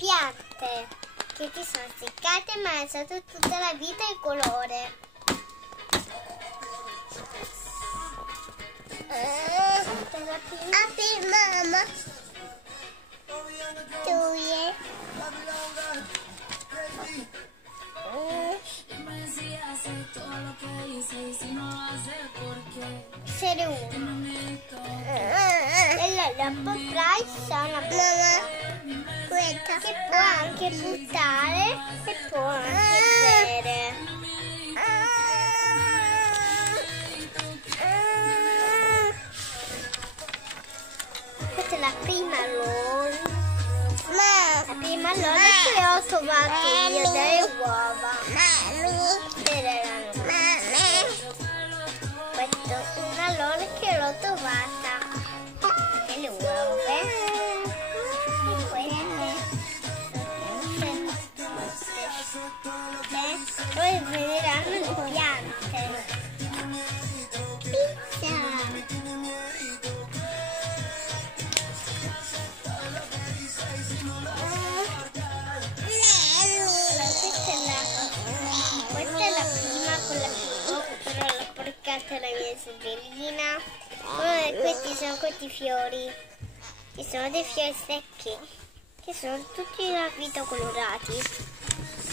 piante che ti sono seccate, ma è stato tutta la vita il colore. Apri mamma. Serie 1. E la potrai sono questa che può anche buttare e può anche bere. Questa è la prima LOL. La prima LOL che ho trovato io delle uova. Questa è una LOL che l'ho trovata. E le uova. E queste. Poi veniranno le piante. La mia sorellina. Questi sono questi fiori, ci sono dei fiori secchi che sono tutti a vita colorati,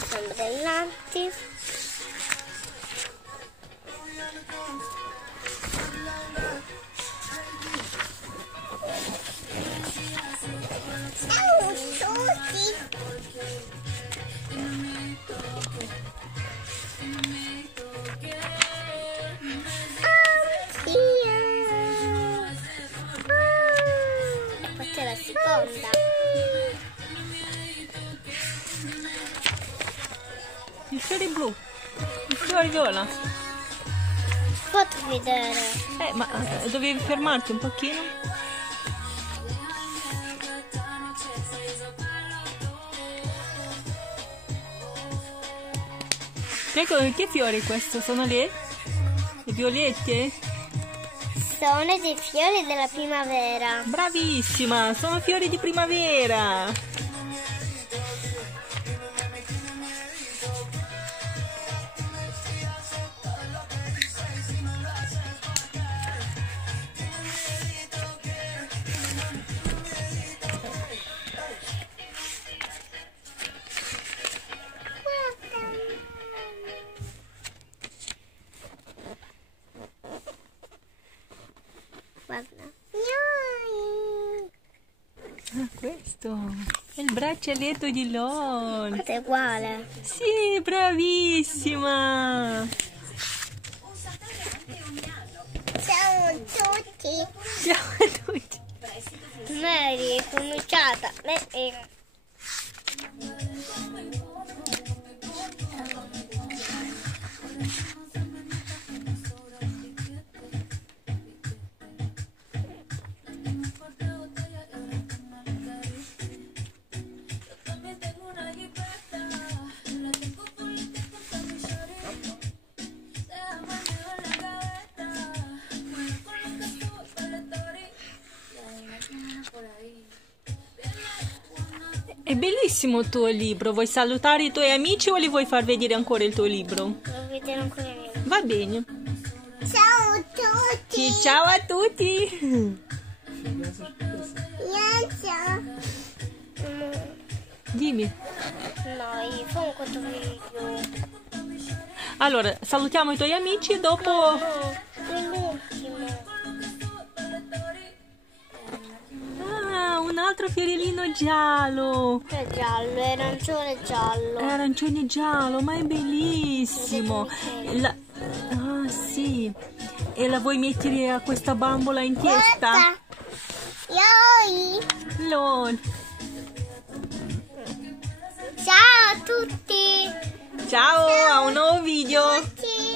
sono brillanti. Seconda. Il fiore blu, il fiore viola. Posso vedere? Ma dovevi fermarti un pochino? Che fiori questo? Sono le violette? Sono dei fiori della primavera. Bravissima, sono fiori di primavera. Questo è il braccialetto di LOL. Questo è uguale. Sì, bravissima. Ciao a tutti. Ciao a tutti. Non eri cominciata. È bellissimo il tuo libro. Vuoi salutare i tuoi amici o li vuoi far vedere ancora il tuo libro? Devo vedere ancora il mio. Va bene. Ciao a tutti. Sì, ciao a tutti. Dimmi. No, io fa un conto video. Allora, salutiamo i tuoi amici e dopo... No, l'ultimo. Ah, un altro fiorellino giallo. È giallo, è arancione e giallo. È arancione e giallo, ma è bellissimo. Ah, sì. E la vuoi mettere a questa bambola in testa? LOL. Ciao a tutti. Ciao, a un nuovo video. Sì.